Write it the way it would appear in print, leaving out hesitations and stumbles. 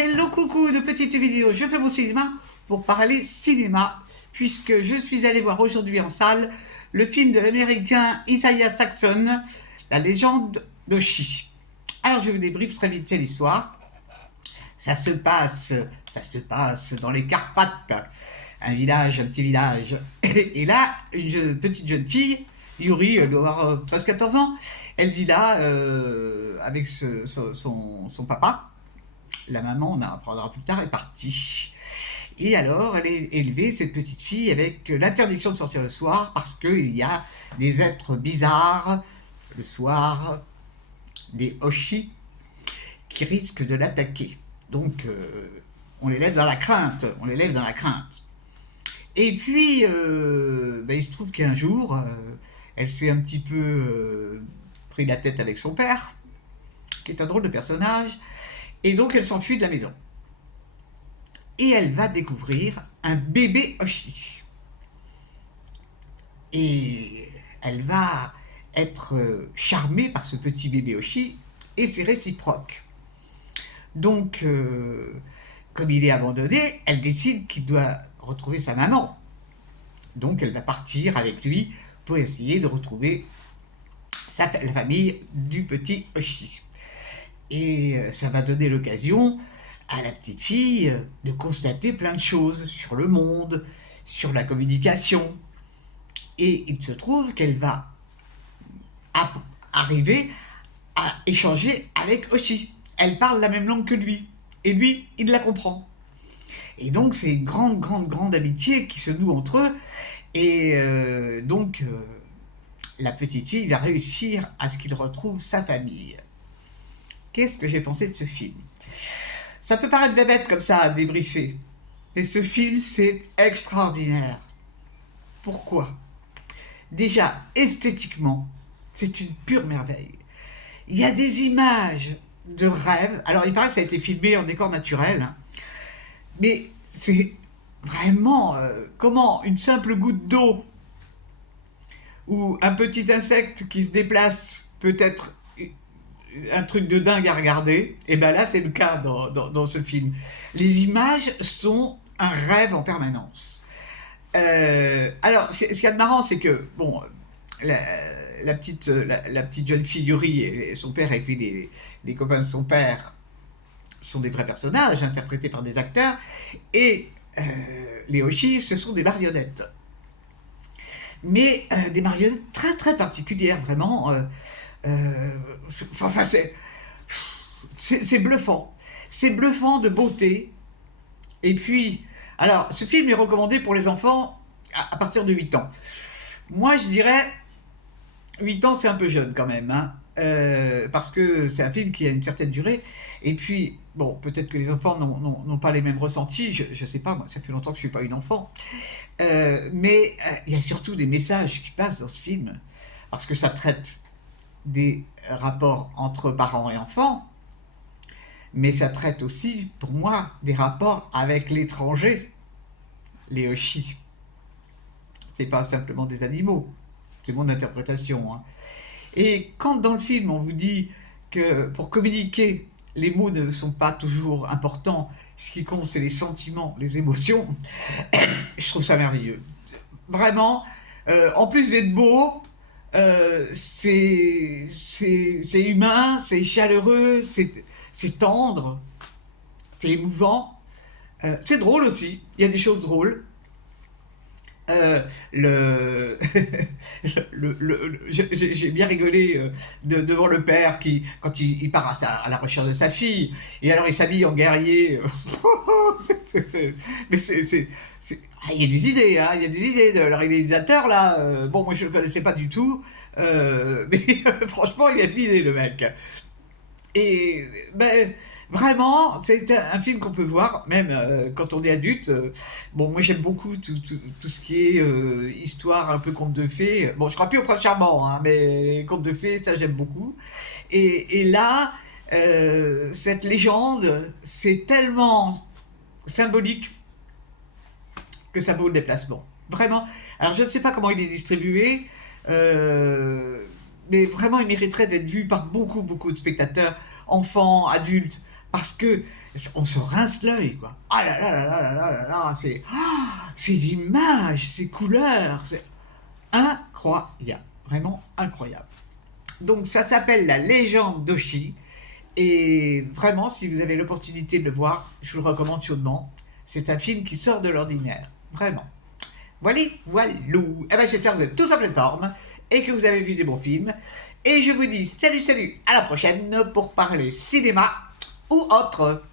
Hello coucou de petites vidéos, je fais mon cinéma pour parler cinéma, puisque je suis allé voir aujourd'hui en salle le film de l'américain Isaiah Saxon, La légende d'Oshi. Alors je vous débriefe très vite l'histoire. Ça se passe dans les Carpates, un petit village. Et là, une petite jeune fille, Yuri, elle doit avoir 13-14 ans, elle vit là avec son papa. La maman, on apprendra plus tard, est partie. Et alors, elle est élevée, cette petite fille, avec l'interdiction de sortir le soir, parce qu'il y a des êtres bizarres, le soir, des Oshi, qui risquent de l'attaquer. Donc, on l'élève dans la crainte, Et puis, il se trouve qu'un jour, elle s'est un petit peu pris la tête avec son père, qui est un drôle de personnage, et donc elle s'enfuit de la maison. Et elle va découvrir un bébé Oshi. Et elle va être charmée par ce petit bébé Oshi, et c'est réciproque. Donc, comme il est abandonné, elle décide qu'il doit retrouver sa maman. Donc elle va partir avec lui pour essayer de retrouver la famille du petit Oshi. Et ça va donner l'occasion à la petite fille de constater plein de choses sur le monde, sur la communication. Et il se trouve qu'elle va arriver à échanger avec Oshi. Elle parle la même langue que lui. Et lui, il la comprend. Et donc, c'est une grande amitié qui se noue entre eux. Et la petite fille va réussir à ce qu'il retrouve sa famille. Qu'est-ce que j'ai pensé de ce film? Ça peut paraître bébête comme ça à débriefer, mais ce film, c'est extraordinaire. Pourquoi? Déjà, esthétiquement, c'est une pure merveille. Il y a des images de rêve. Alors, il paraît que ça a été filmé en décor naturel, hein, mais c'est vraiment comment une simple goutte d'eau ou un petit insecte qui se déplace peut être un truc de dingue à regarder. Et bien là, c'est le cas dans ce film. Les images sont un rêve en permanence. Alors, ce qu'il y a de marrant, c'est que, bon, la petite jeune fille Yuri et son père, et puis les copains de son père, sont des vrais personnages, interprétés par des acteurs, et les Oshi, ce sont des marionnettes. Mais des marionnettes très particulières, vraiment. Enfin, c'est bluffant. C'est bluffant de beauté. Et puis, alors, ce film est recommandé pour les enfants à partir de 8 ans. Moi, je dirais 8 ans, c'est un peu jeune quand même, hein, parce que c'est un film qui a une certaine durée. Et puis, bon, peut-être que les enfants n'ont pas les mêmes ressentis, je sais pas, moi, ça fait longtemps que je suis pas une enfant. Mais il y a surtout des messages qui passent dans ce film, parce que ça traite des rapports entre parents et enfants, mais ça traite aussi, pour moi, des rapports avec l'étranger, les Oshi. C'est pas simplement des animaux, c'est mon interprétation, hein. Et quand dans le film on vous dit que pour communiquer, les mots ne sont pas toujours importants, ce qui compte c'est les sentiments, les émotions, je trouve ça merveilleux. Vraiment, en plus d'être beau, c'est humain, c'est chaleureux, c'est tendre, c'est émouvant, c'est drôle aussi, il y a des choses drôles. Le, j'ai bien rigolé devant le père qui, quand il part à la recherche de sa fille, et alors il s'habille en guerrier. Mais il y a des idées, hein, il y a des idées de le réalisateur là. Bon, moi je le connaissais pas du tout, mais franchement, il y a de l'idée, le mec. Et ben, vraiment, c'est un film qu'on peut voir, même quand on est adulte. Bon, moi j'aime beaucoup tout ce qui est histoire, un peu conte de fées. Bon, je crois plus au Prince Charmant, hein, mais conte de fées, ça j'aime beaucoup. Et là, cette légende, c'est tellement symbolique que ça vaut le déplacement. Vraiment. Alors je ne sais pas comment il est distribué, euh, mais vraiment il mériterait d'être vu par beaucoup de spectateurs, enfants, adultes, parce que On se rince l'œil, quoi. Ah là là là là là là là là, ces images, ces couleurs, c'est incroyable, vraiment incroyable. Donc ça s'appelle La Légende d'Oshi, et vraiment, si vous avez l'opportunité de le voir, je vous le recommande chaudement. C'est un film qui sort de l'ordinaire, vraiment. Voilà, voilou. Eh ben, j'espère que vous êtes tous en pleine forme et que vous avez vu des bons films. Et je vous dis salut, salut, à la prochaine pour parler cinéma ou autre.